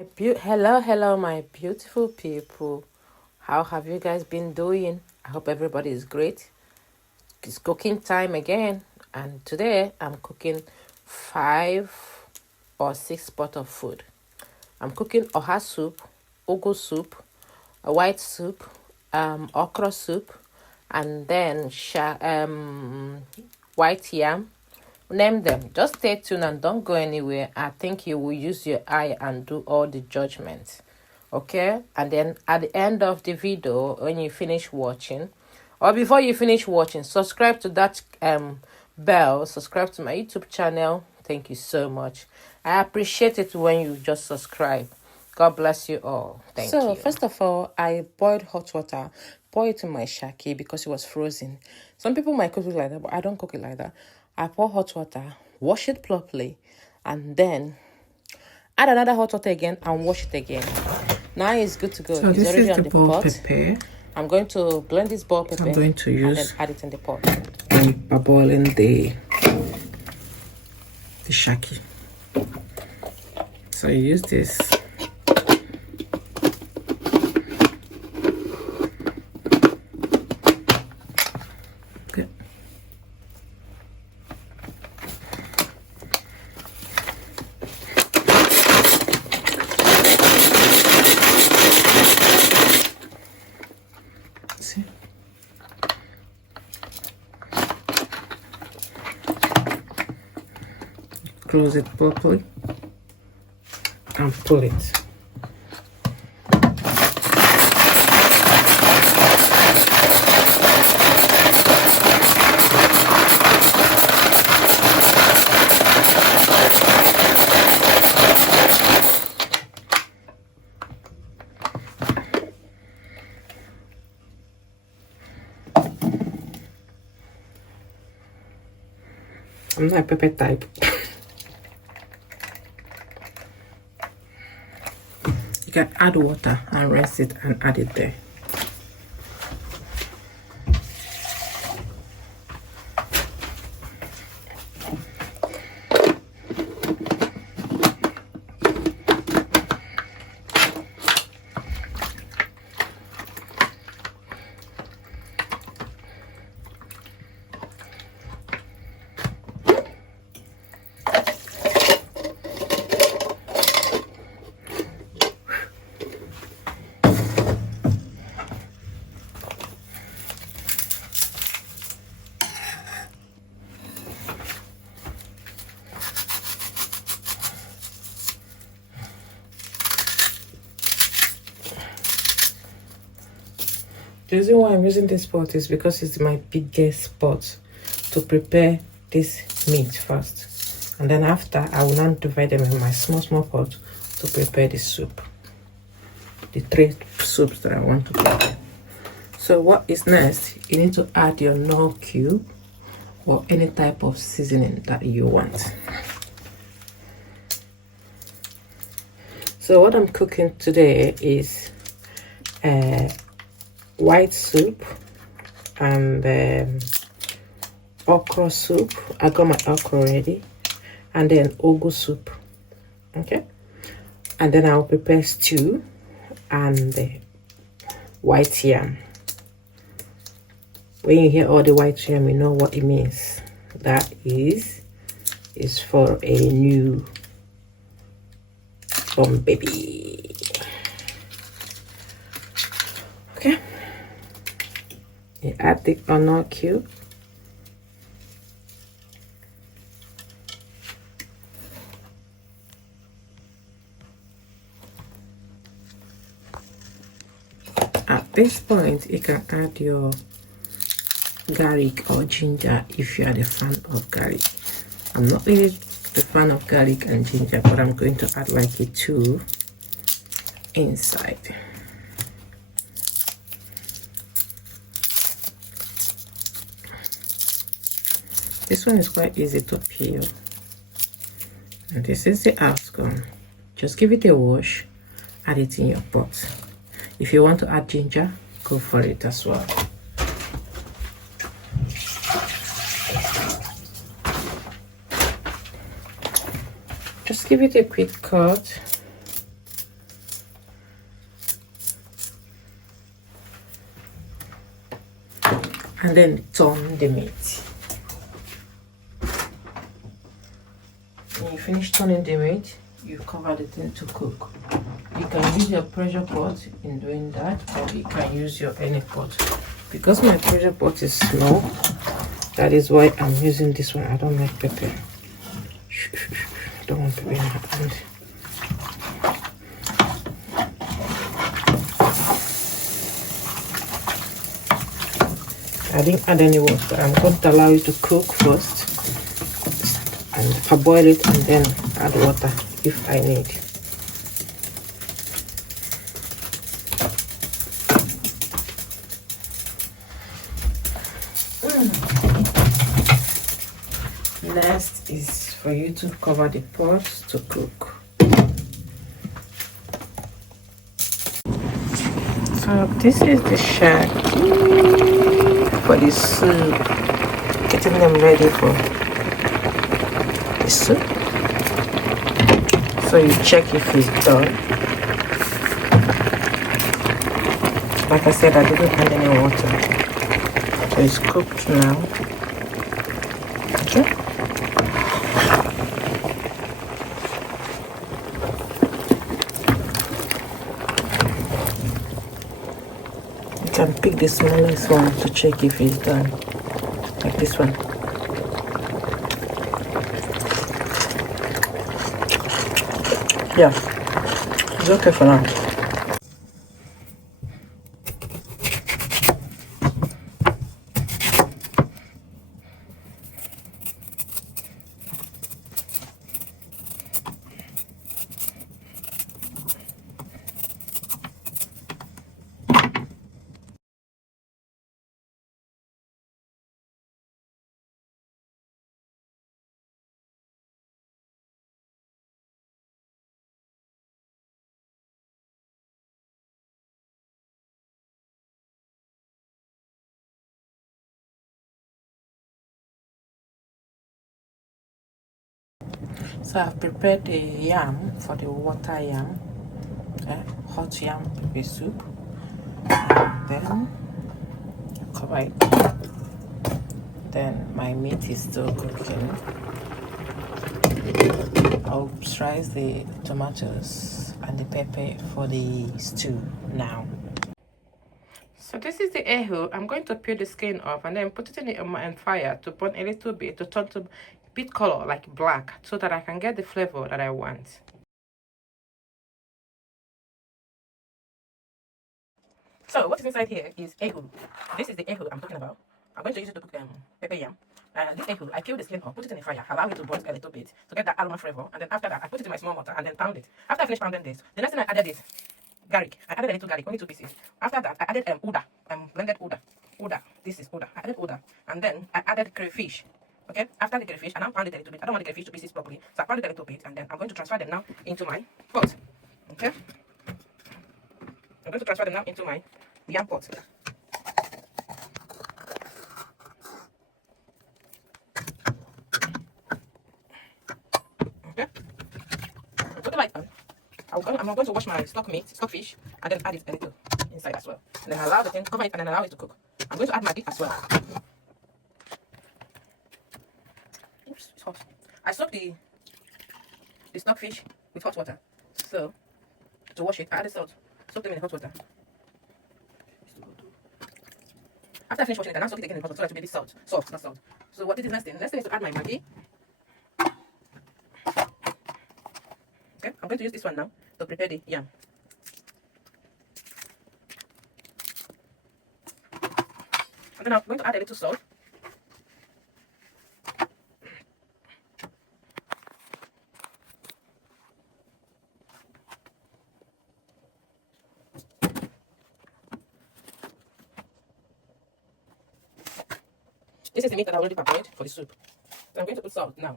Hello, my beautiful people. How have you guys been doing? I hope everybody is great. It's cooking time again, and today I'm cooking 5 or 6 pots of food. I'm cooking Oha soup, Ugu soup, a white soup, okra soup, and then white yam. Name them. Just stay tuned and don't go anywhere. I think you will use your eye and do all the judgments. Okay? And then at the end of the video, when you finish watching, or before you finish watching, subscribe to that bell. Subscribe to my YouTube channel. Thank you so much. I appreciate it when you just subscribe. God bless you all. Thank you. So, first of all, I boiled hot water. Pour it in my shaki because it was frozen. Some people might cook it like that, but I don't cook it like that. I pour hot water, wash it properly, and then add another hot water again and wash it again. Now it's good to go. So it's this already is on the bell pot. pepper. I'm going to blend this bell pepper. I'm going to use and then add it in the pot. I'm boiling the shaki. So you use this. Okay. See? Close it properly and pull it. I'm not a pepper type. You can add water and rinse it and add it there. The reason why I'm using this pot is because it's my biggest pot to prepare this meat first. And then after, I will now divide them in my small pot to prepare the soup. The 3 soups that I want to prepare. So what is next? You need to add your Knorr cube or any type of seasoning that you want. So what I'm cooking today is white soup and okra soup. I got my okra ready, and then ugu soup. Okay, and then I'll prepare stew and white yam. When you hear all the white yam, you know what it means. That is for a new born baby. Okay. You add the Knorr cube. At this point, you can add your garlic or ginger if you are a fan of garlic. I'm not really a fan of garlic and ginger, but I'm going to add like a 2 inside. This one is quite easy to peel, and this is the outcome. Just give it a wash, add it in your pot. If you want to add ginger, go for it as well. Just give it a quick cut and then turn the meat. When you finish turning the meat, you cover the thing to cook. You can use your pressure pot in doing that, or you can use your any pot. Because my pressure pot is small, that is why I'm using this one. I don't like pepper. I don't want pepper in my hand. I didn't add any water. I'm going to allow it to cook first and parboil it, and then add water if I need. Next is for you to cover the pot to cook. So this is the shack for the soup. Getting them ready for the soup. So you check if it's done. Like I said, I didn't add any water. So it's cooked now. Okay. You can pick the smallest one to check if it's done. Like this one. Yeah, it's okay for now. So I've prepared the yam for the water yam, hot yam pepper soup. And then cover it. Then my meat is still cooking. I'll slice the tomatoes and the pepper for the stew now. So this is the ehu. I'm going to peel the skin off and then put it in the fire to burn a little bit to turn to bit color like black, so that I can get the flavor that I want. So what is inside here is ehu. This is the ehu I'm talking about. I'm going to use it to cook pepper yam. This ehu, I peel the skin off, put it in the fire, allow it to burn a little bit to get that aroma flavor, and then after that I put it in my small mortar and then pound it. After I finish pounding this, the next thing I added is garlic. I added a little garlic, only 2 pieces. After that I added uda, blended uda. This is uda. I added uda, and then I added crayfish. Okay, after the crayfish, and I'll pound it a little bit. I don't want the crayfish to pieces properly, so I pound it a little bit, and then I'm going to transfer them now into my pot. Okay, I'm going to transfer them now into my yam pot. Okay, put the light on. I'm going to wash my stock fish, and then add it a little inside as well. And then allow the thing, cover it, and then allow it to cook. I'm going to add maggi as well. Oops, it's hot. I soak the stockfish with hot water. So to wash it, I added salt. Soak them in the hot water. After I finish washing it, I now soak it again in hot water so that it will be soft, not salt. So what is the next thing? The next thing is to add my maggi. Okay, I'm going to use this one now to prepare the yam. And then I'm going to add a little salt. This is the meat that I already prepared for the soup. So I'm going to put salt now.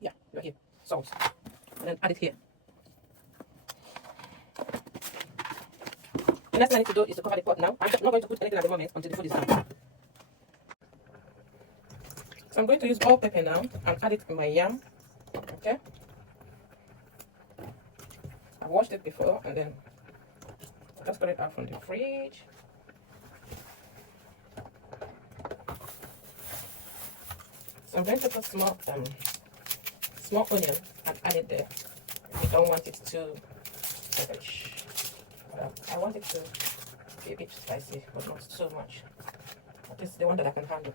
Yeah, right here. Salt. And then add it here. The next thing I need to do is to cover the pot now. I'm not going to put anything at the moment until the food is done. So I'm going to use all pepper now and add it in my yam. Okay. I've washed it before and then I just got it out from the fridge. So I'm going to put small onion and add it there. You don't want it too savage. I want it to be a bit spicy, but not so much. This is the one that I can handle.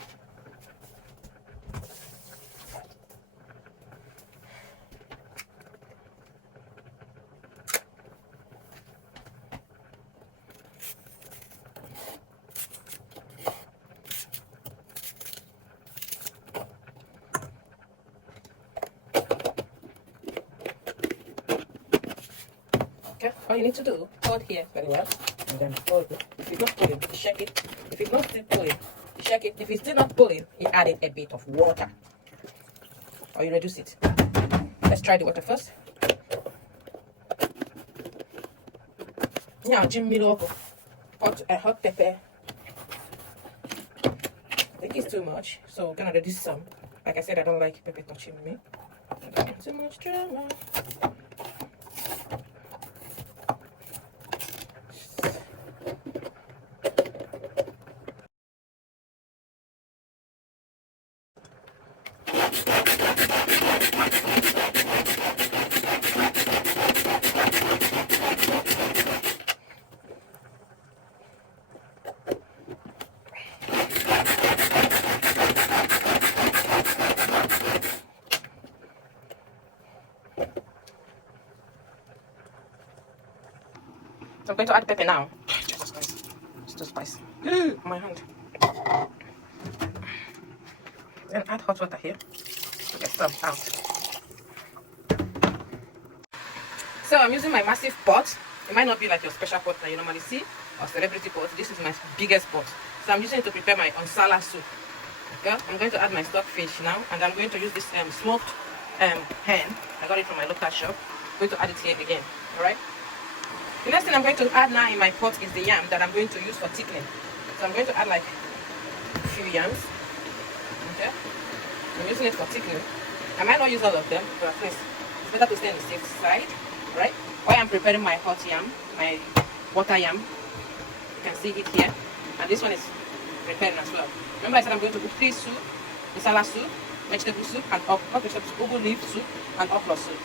Okay, all you need to do, hold here very well, and then hold it. If it's not pulling, shake it. If it's not still pulling, shake it. If it's still not pulling, you add in a bit of water, or you reduce it. Let's try the water first. Now, Jimmy Loco, hot pepper. I think it's too much, so we're gonna reduce some. Like I said, I don't like pepper touching me. I don't want too much drama. So I'm going to add pepper now. Jesus Christ, it's too spicy. My hand. Then add hot water here to get some out. So I'm using my massive pot. It might not be like your special pot that you normally see or celebrity pot. This is my biggest pot. So I'm using it to prepare my Nsala soup. Okay, I'm going to add my stock fish now, and I'm going to use this smoked hen. I got it from my local shop. I'm going to add it here again. All right. The next thing I'm going to add now in my pot is the yam that I'm going to use for thickening. So I'm going to add like a few yams. Okay. I'm using it for thickening. I might not use all of them, but at least it's better to stay on the safe side. Right? While I'm preparing my hot yam, my water yam, you can see it here. And this one is preparing as well. Remember I said I'm going to cook 3 soup, Nsala soup, vegetable soup, and not vegetable soup, ugu leaf soup, and okra soup.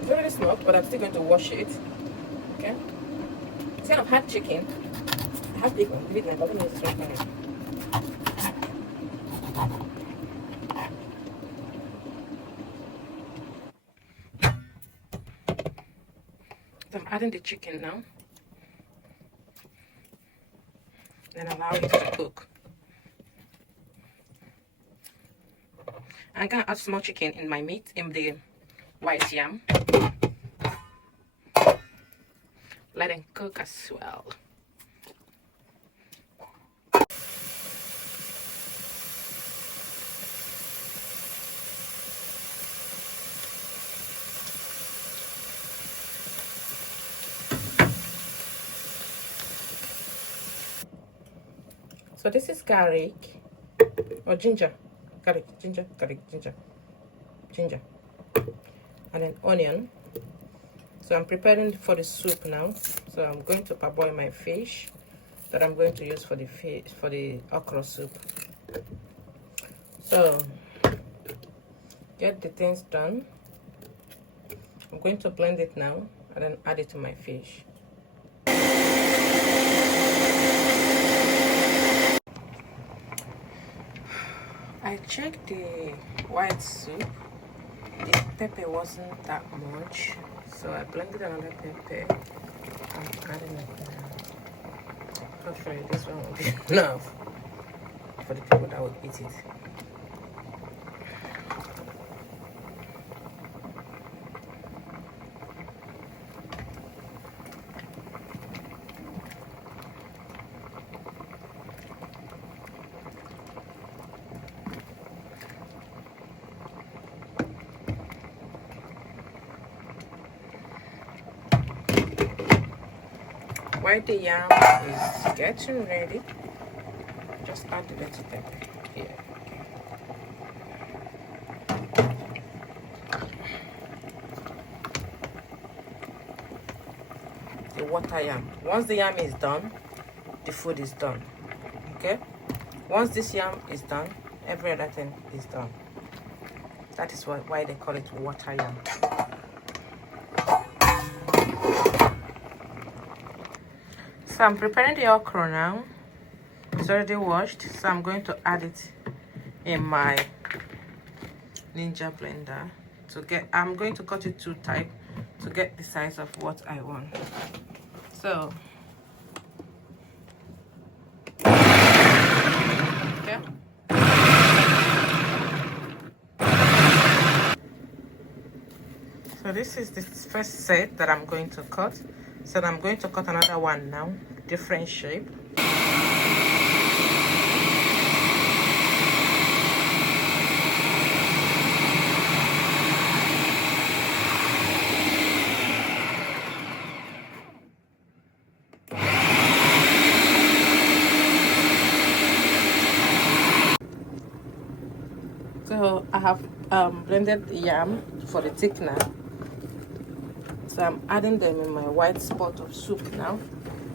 It's already smoked, but I'm still going to wash it. Okay? It's kind of hard chicken. I have bacon. Leave it like that. Let me use this right now. So I'm adding the chicken now. Then allow it to cook. I'm gonna add small chicken in my meat, in the white yam. Let them cook as well. So this is garlic or ginger, garlic, ginger, ginger, and then onion. So I'm preparing for the soup now. So I'm going to parboil my fish that I'm going to use for the okra soup. So get the things done. I'm going to blend it now and then add it to my fish. I checked the white soup. The pepper wasn't that much, so I blended another pepper. I'm adding it now. Hopefully this one will be enough for the people that will eat it. While the yam is getting ready, just add the little pepper here. the water yam. Once the yam is done, the food is done. Okay, once this yam is done, every other thing is done. That is why they call it water yam. So I'm preparing the okra now. It's already washed, so I'm going to add it in my Ninja blender to get. I'm going to cut it too tight to get the size of what I want. So okay. So this is the first set that I'm going to cut. So I'm going to cut another one now, different shape. So I have blended the yam for the thickener. So I'm adding them in my white spot of soup now.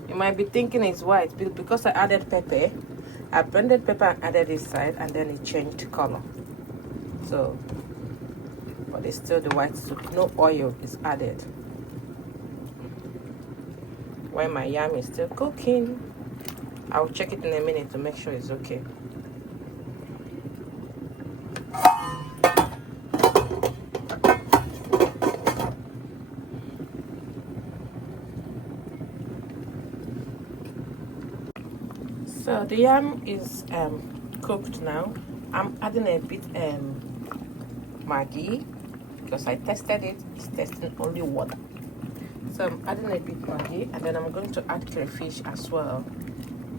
You might be thinking it's white because I added pepper. I blended pepper and added this side, and then it changed color. So, but it's still the white soup. No oil is added. While my yam is still cooking, I'll check it in a minute to make sure it's okay. So the yam is cooked now. I'm adding a bit Maggi because I tested it. It's testing only water. So I'm adding a bit Maggi, and then I'm going to add crayfish as well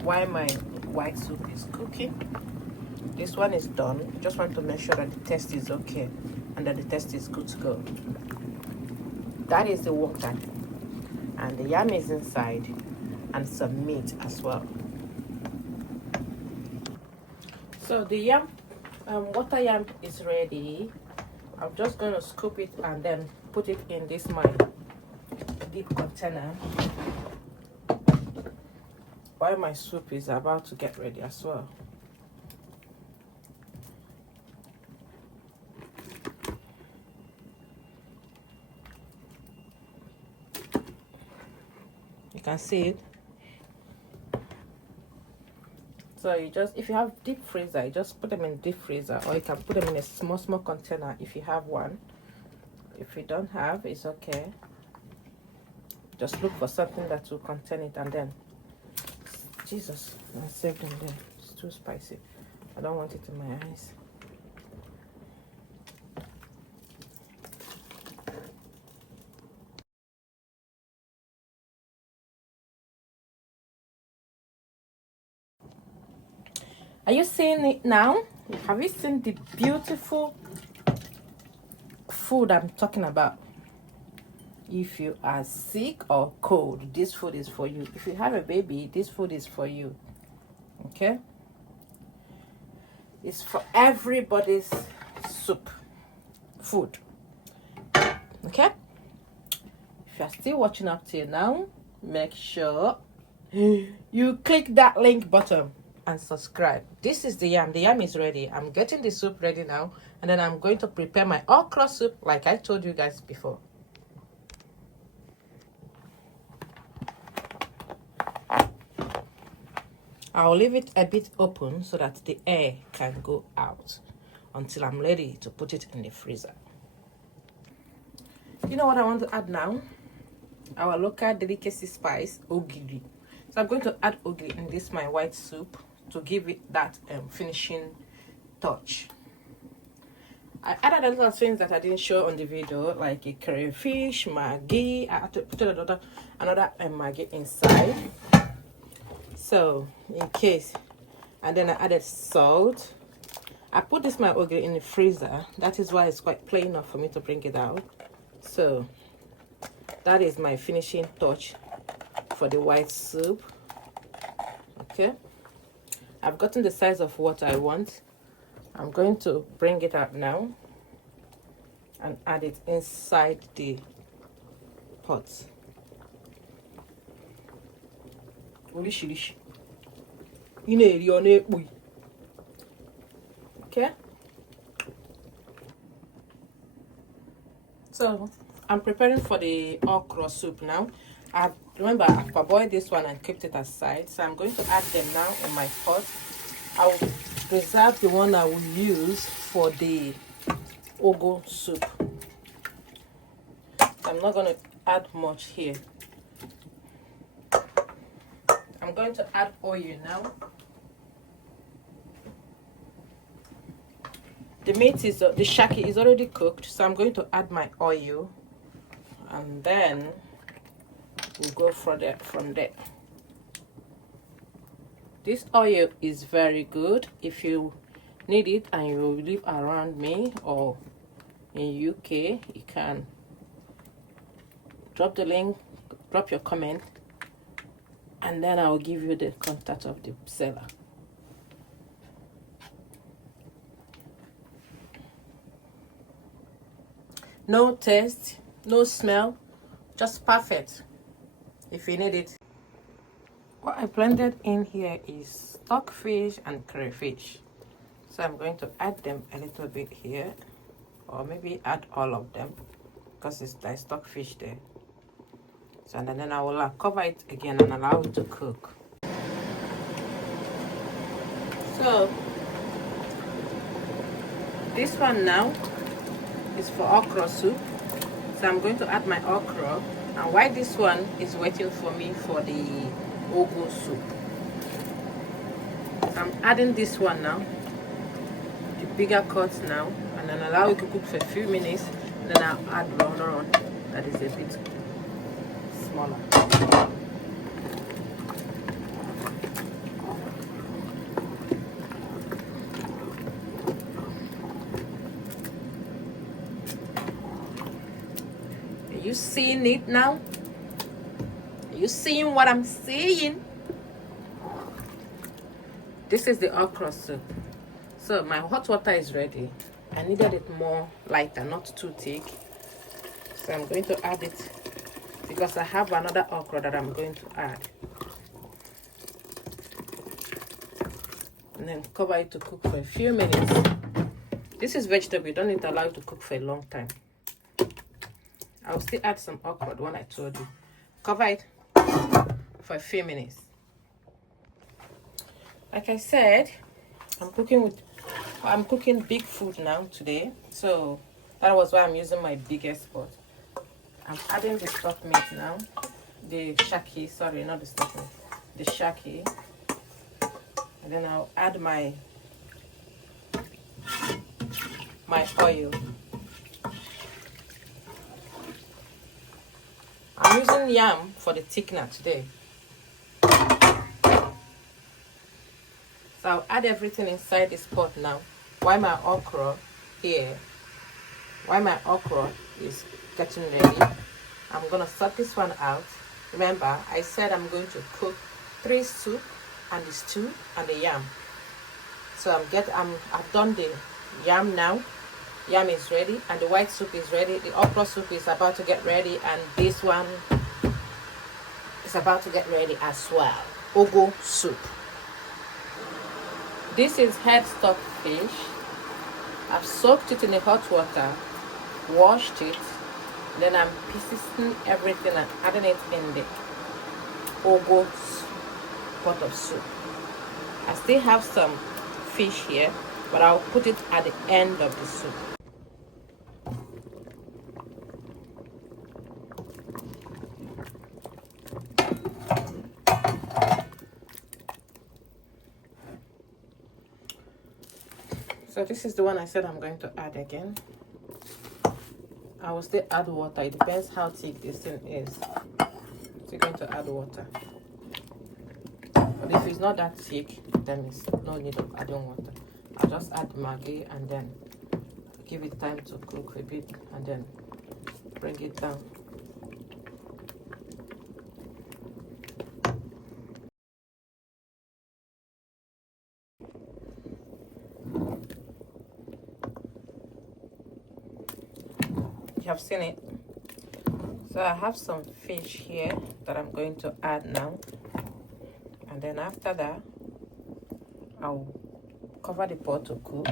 while my white soup is cooking. This one is done. Just want to make sure that the taste is okay and that the taste is good to go. That is the water, and the yam is inside, and some meat as well. So the yam, water yam is ready. I'm just going to scoop it and then put it in this my deep container while my soup is about to get ready as well. You can see it. So you just, if you have deep freezer, you just put them in deep freezer, or you can put them in a small container if you have one. If you don't have, it's okay. Just look for something that will contain it, and then Jesus, I saved them there. It's too spicy. I don't want it in my eyes. Are you seeing it now? Have you seen the beautiful food I'm talking about? If you are sick or cold, this food is for you. If you have a baby, this food is for you. Okay? It's for everybody's soup. Food. Okay? If you're still watching up till now, make sure you click that link button and subscribe. This is the yam. The yam is ready. I'm getting the soup ready now, and then I'm going to prepare my okra soup like I told you guys before. I'll leave it a bit open so that the air can go out until I'm ready to put it in the freezer. You know what I want to add now? Our local delicacy spice, ogiri. So I'm going to add ogiri in this my white soup to give it that finishing touch. I added a lot of things that I didn't show on the video, like a crayfish, Maggi. I had to put another Maggi inside. So in case, and then I added salt. I put this my ogiri in the freezer. That is why it's quite plain enough for me to bring it out. So that is my finishing touch for the white soup. Okay, I've gotten the size of what I want. I'm going to bring it out now and add it inside the pot. Orishirishi. Okay. So I'm preparing for the okra soup now. Remember, I've parboiled this one and kept it aside. So I'm going to add them now in my pot. I will reserve the one I will use for the Okra soup. I'm not going to add much here. I'm going to add oil now. The meat is, the shaki is already cooked, so I'm going to add my oil, and then we'll go from there. This oil is very good. If you need it and you live around me or in UK, you can drop the link, drop your comment, and then I will give you the contact of the seller. No taste, no smell, just perfect if you need it. What I blended in here is stockfish and crayfish. So I'm going to add them a little bit here, or maybe add all of them because it's like stockfish there. So and then I will cover it again and allow it to cook. So this one now is for okra soup. So I'm going to add my okra, and while this one is waiting for me for the Okra soup, so I'm adding this one now, the bigger cuts now, and then allow it to cook for a few minutes, and then I'll add another one that is a bit smaller. You seeing it now? You seeing what I'm saying? This is the okra soup. So my hot water is ready. I needed it more lighter, not too thick. So I'm going to add it because I have another okra that I'm going to add. And then cover it to cook for a few minutes. This is vegetable. You don't need to allow it to cook for a long time. I'll still add some okra, the one I told you. Cover it for a few minutes. Like I said, I'm cooking big food now today. So that was why I'm using my biggest pot. I'm adding the stock meat now. The shaki, sorry, not the stock meat. The shaki. And then I'll add my oil. I'm using yam for the thickener today. So I'll add everything inside this pot now. While my okra is getting ready, I'm gonna sort this one out. Remember, I said I'm going to cook 3 soup and the stew and the yam. So I've done the yam now. Yam is ready and the white soup is ready. The okra soup is about to get ready, and this one is about to get ready as well. Okra soup. This is head stock fish. I've soaked it in the hot water, washed it, then I'm piecing everything and adding it in the okra pot of soup. I still have some fish here, but I'll put it at the end of the soup. So this is the one I said I'm going to add again. I will still add water. It depends how thick this thing is. So you're going to add water. But if it's not that thick, then there's no need of adding water. I'll just add Maggi and then give it time to cook a bit and then bring it down. You have seen it. So I have some fish here that I'm going to add now. And then after that, I'll cover the pot to cook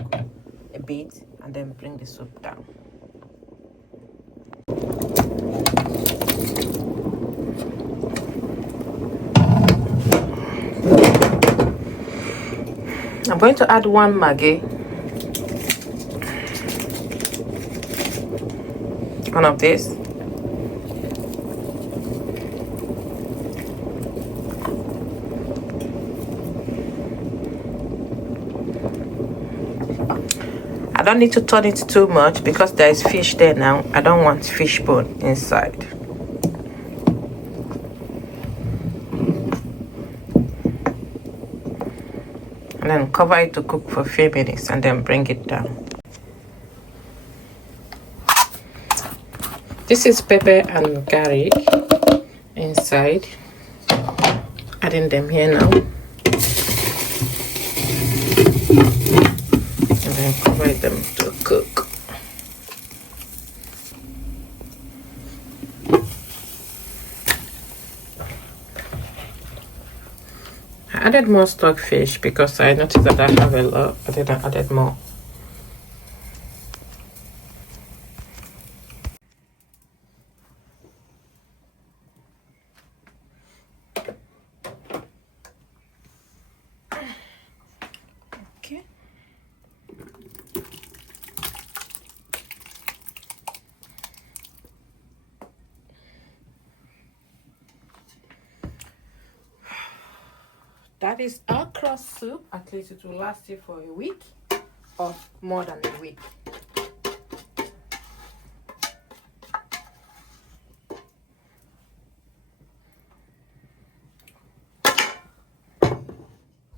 a bit and then bring the soup down. I'm going to add 1 Maggi, one of this. I don't need to turn it too much because there is fish there now. I don't want fish bone inside. And then cover it to cook for a few minutes and then bring it down. This is pepper and garlic inside. Adding them here now. And then cover them to cook. I added more stockfish because I noticed that I have a lot, but then I added more. Okay. That is okra soup. At least it will last you for a week or more than a week.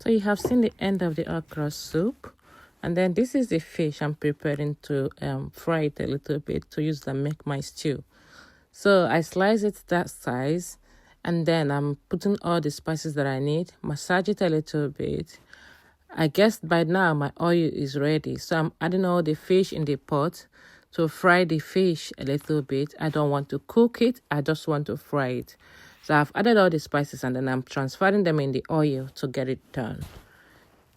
So you have seen the end of the okra soup, and then this is the fish I'm preparing to fry it a little bit to use to make my stew. So I slice it that size, and then I'm putting all the spices that I need, massage it a little bit. I guess by now my oil is ready, so I'm adding all the fish in the pot to fry the fish a little bit. I don't want to cook it, I just want to fry it. So I've added all the spices and then I'm transferring them in the oil to get it done.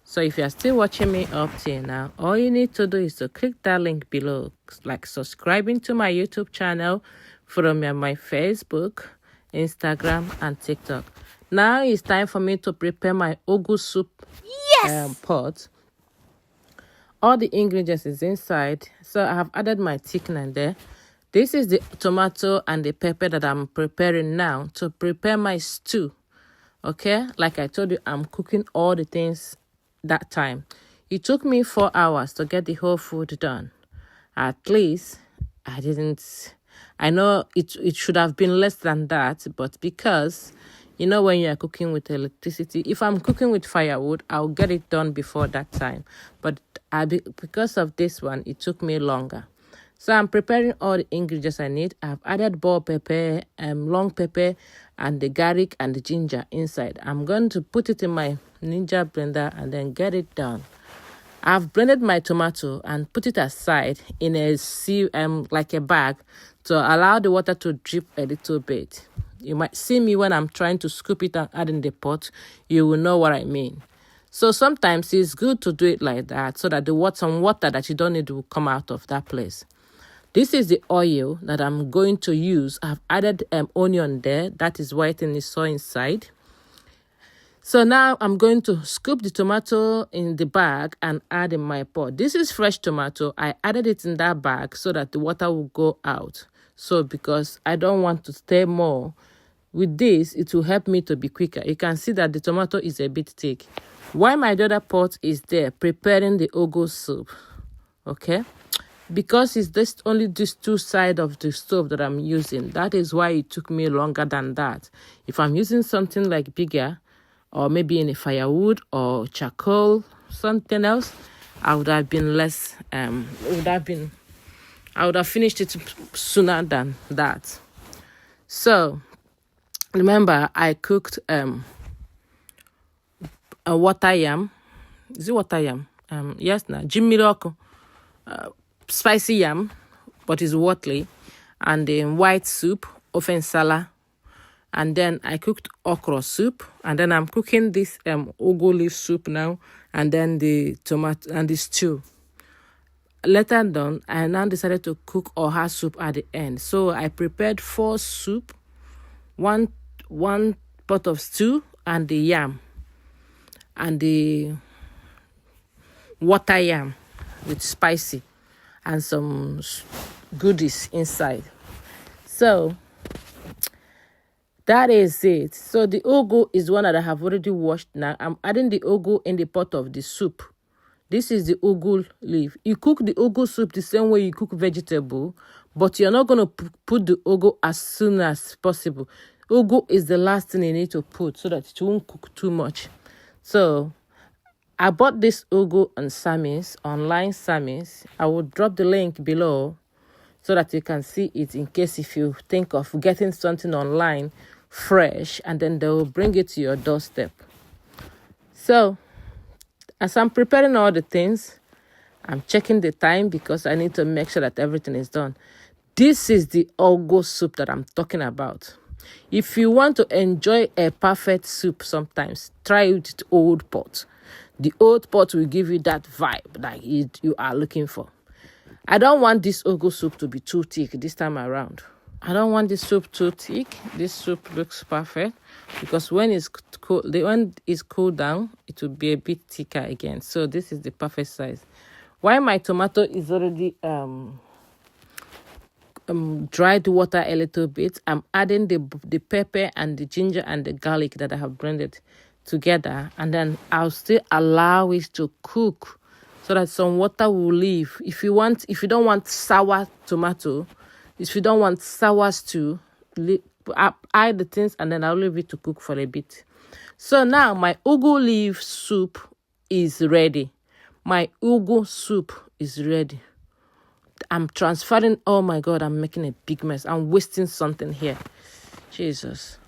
So if you're still watching me up till now, all you need to do is to click that link below, like subscribing to my YouTube channel, follow me on my Facebook, Instagram, and TikTok. Now it's time for me to prepare my ugu soup pot. All the ingredients is inside, so I have added my thickener there. This is the tomato and the pepper that I'm preparing now to prepare my stew. Okay, like I told you, I'm cooking all the things that time. It took me 4 hours to get the whole food done. At least I know it should have been less than that, but because you know when you are cooking with electricity, if I'm cooking with firewood, I'll get it done before that time. But because of this one, it took me longer. So I'm preparing all the ingredients I need. I've added bell pepper, long pepper, and the garlic and the ginger inside. I'm going to put it in my Ninja blender and then get it done. I've blended my tomato and put it aside in a like a bag to allow the water to drip a little bit. You might see me when I'm trying to scoop it and add in the pot. You will know what I mean. So sometimes it's good to do it like that so that some water that you don't need will come out of that place. This is the oil that I'm going to use. I've added onion there. That is why it is so inside. So now I'm going to scoop the tomato in the bag and add in my pot. This is fresh tomato. I added it in that bag so that the water will go out. So because I don't want to stay more. With this, it will help me to be quicker. You can see that the tomato is a bit thick. While my other pot is there preparing the ugu soup. Okay? Because it's just only these two sides of the stove that I'm using. That is why it took me longer than that. If I'm using something like bigger, or maybe in a firewood or charcoal, something else, I would have been less, I would have finished it sooner than that. So, remember, I cooked a water yam. Is it water yam? Yes, now, Jimiroko. Spicy yam, but it's watery, and the white soup of Nsala, And then I cooked okra soup. And then I'm cooking this ugu leaf soup now. And then the tomato and the stew. Later on, I now decided to cook Oha soup at the end. So I prepared 4 soup, one pot of stew, and the yam, and the water yam with spicy, and some goodies inside. So that is it. So the ugu is one that I have already washed now. I'm adding the ugu in the pot of the soup. This is the ugu leaf. You cook the ugu soup the same way you cook vegetable, but you're not going to put the ugu as soon as possible. Ugu is the last thing you need to put so that it won't cook too much. So I bought this ugu on Sammy's, online Sammy's. I will drop the link below so that you can see it in case if you think of getting something online fresh, and then they will bring it to your doorstep. So as I'm preparing all the things, I'm checking the time because I need to make sure that everything is done. This is the ugu soup that I'm talking about. If you want to enjoy a perfect soup sometimes, try it with old pot. The old pot will give you that vibe that you are looking for. I don't want this ugu soup to be too thick this time around. I don't want this soup too thick. This soup looks perfect because when it's cooled down, it will be a bit thicker again. So this is the perfect size. While my tomato is already dried water a little bit, I'm adding the pepper and the ginger and the garlic that I have blended together, and then I'll still allow it to cook so that some water will leave. If you don't want sour tomato, if you don't want sour stew, add the things and then I'll leave it to cook for a bit. So now my ugu leaf soup is ready. My ugu soup is ready. I'm transferring. Oh my God, I'm making a big mess. I'm wasting something here. Jesus.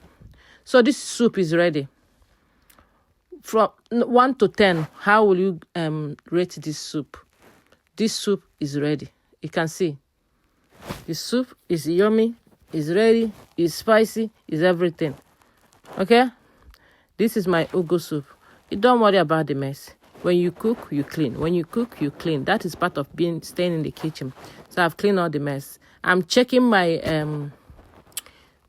So this soup is ready. From 1 to 10, how will you rate this soup? This soup is ready. You can see. The soup is yummy, is ready, is spicy, is everything. Okay? This is my ugu soup. You don't worry about the mess. When you cook, you clean. When you cook, you clean. That is part of staying in the kitchen. So I've cleaned all the mess. I'm checking my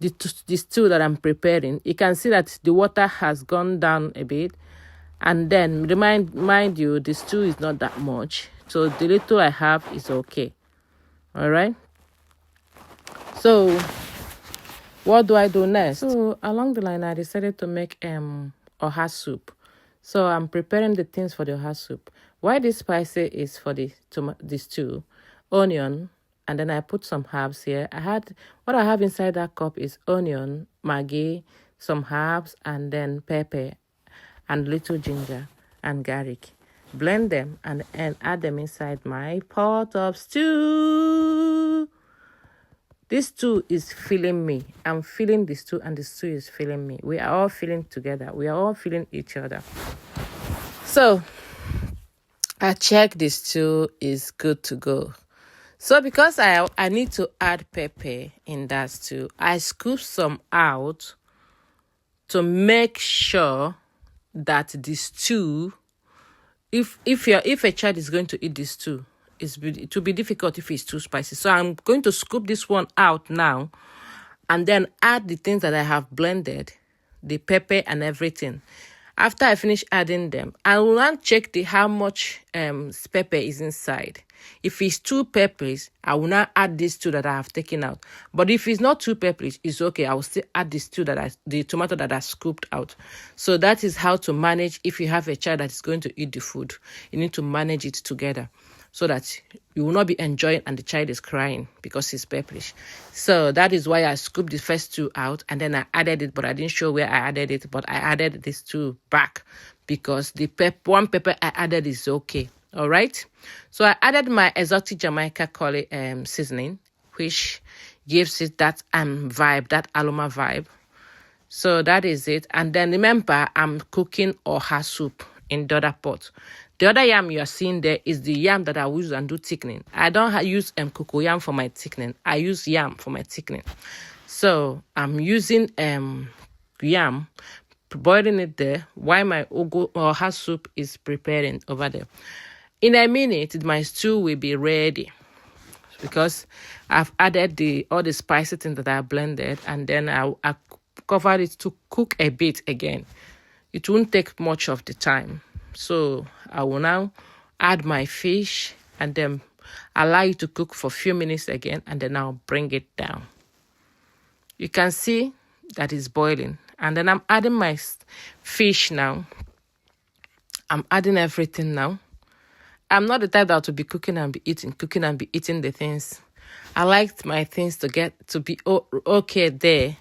the stew that I'm preparing. You can see that the water has gone down a bit. And then mind you, the stew is not that much. So the little I have is okay. All right? So what do I do next? So along the line, I decided to make Oha soup. So I'm preparing the things for the Oha soup. Why this spicy is for the stew, onion, and then I put some herbs here. What I have inside that cup is onion, maggi, some herbs, and then pepper, and little ginger and garlic. Blend them and add them inside my pot of stew. This stew is filling me. I'm feeling the stew and the stew is filling me. We are all feeling together. We are all feeling each other. So I check the stew is good to go. So because I need to add pepper in that stew, I scoop some out to make sure that the stew, if a child is going to eat this stew, it will be difficult if it's too spicy. So I'm going to scoop this one out now and then add the things that I have blended, the pepper and everything. After I finish adding them, I will now check how much pepper is inside. If it's 2 peppers, I will now add this two that I have taken out. But if it's not 2 peppers, it's okay. I will still add this two the tomato that I scooped out. So that is how to manage if you have a child that is going to eat the food. You need to manage it together so that you will not be enjoying and the child is crying because it's pepperish. So that is why I scooped the first 2 out and then I added it, but I didn't show where I added it, but I added these 2 back because the one pepper I added is okay. All right. So I added my exotic Jamaica curry seasoning, which gives it that vibe, that aroma vibe. So that is it. And then remember, I'm cooking Oha soup in the other pot. The other yam you are seeing there is the yam that I use and do thickening. I don't use cocoa yam for my thickening. I use yam for my thickening. So I'm using yam, boiling it there while my Oha soup is preparing over there. In a minute, my stew will be ready because I've added all the spices things that I blended, and then I covered it to cook a bit again. It won't take much of the time. So I will now add my fish and then allow it to cook for a few minutes again, and then I'll bring it down. You can see that it's boiling. And then I'm adding my fish now. I'm adding everything now. I'm not the type that will be cooking and be eating the things. I like my things to be okay there.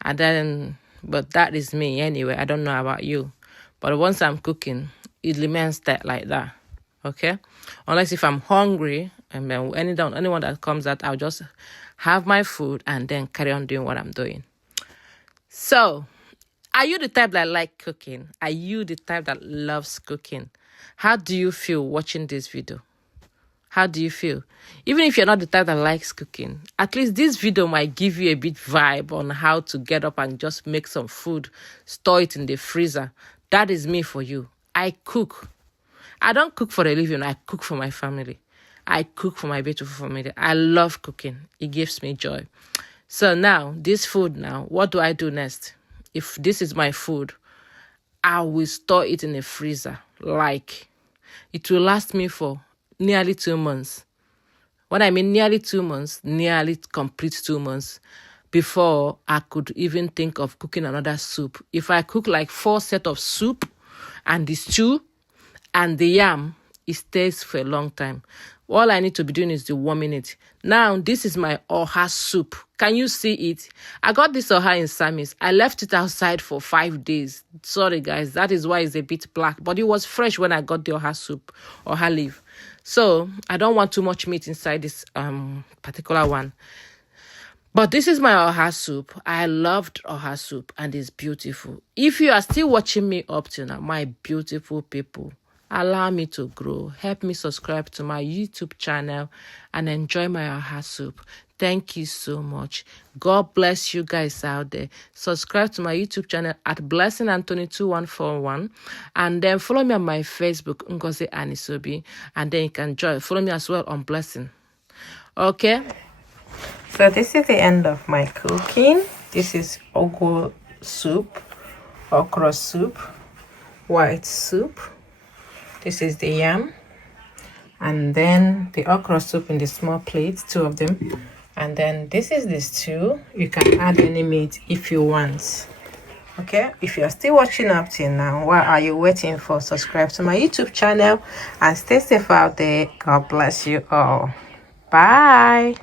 And then, but that is me anyway. I don't know about you. But once I'm cooking, it remains like that. Okay? Unless if I'm hungry, and then anyone that comes out, I'll just have my food and then carry on doing what I'm doing. So, are you the type that like cooking? Are you the type that loves cooking? How do you feel watching this video? How do you feel? Even if you're not the type that likes cooking, at least this video might give you a bit vibe on how to get up and just make some food, store it in the freezer. That is me for you. I cook. I don't cook for a living. I cook for my family. I cook for my beautiful family. I love cooking. It gives me joy. So now, this food now, what do I do next? If this is my food, I will store it in a freezer. Like, it will last me for nearly 2 months. When I mean nearly 2 months, nearly complete 2 months before I could even think of cooking another soup. If I cook like 4 sets of soup and the stew and the yam, it stays for a long time. All I need to be doing is warming it. Now, this is my Oha soup. Can you see it? I got this Oha in Sammy's. I left it outside for 5 days. Sorry, guys. That is why it's a bit black. But it was fresh when I got the Oha soup, Oha leaf. So, I don't want too much meat inside this particular one. But this is my Oha soup. I loved Oha soup and it's beautiful. If you are still watching me up to now, my beautiful people, allow me to grow. Help me subscribe to my YouTube channel and enjoy my Oha soup. Thank you so much. God bless you guys out there. Subscribe to my YouTube channel at Blessing Anthony 2141, and then follow me on my Facebook, Ngozi Anisobi, and then you can follow me as well on Blessing. Okay. So this is the end of my cooking. This is Okra soup, Okra soup, white soup. This is the yam, and then the okra soup in the small plates, 2 of them. And then this is the stew. You can add any meat if you want. Okay, if you're still watching up till now, what are you waiting for? Subscribe to my YouTube channel and stay safe out there. God bless you all. Bye.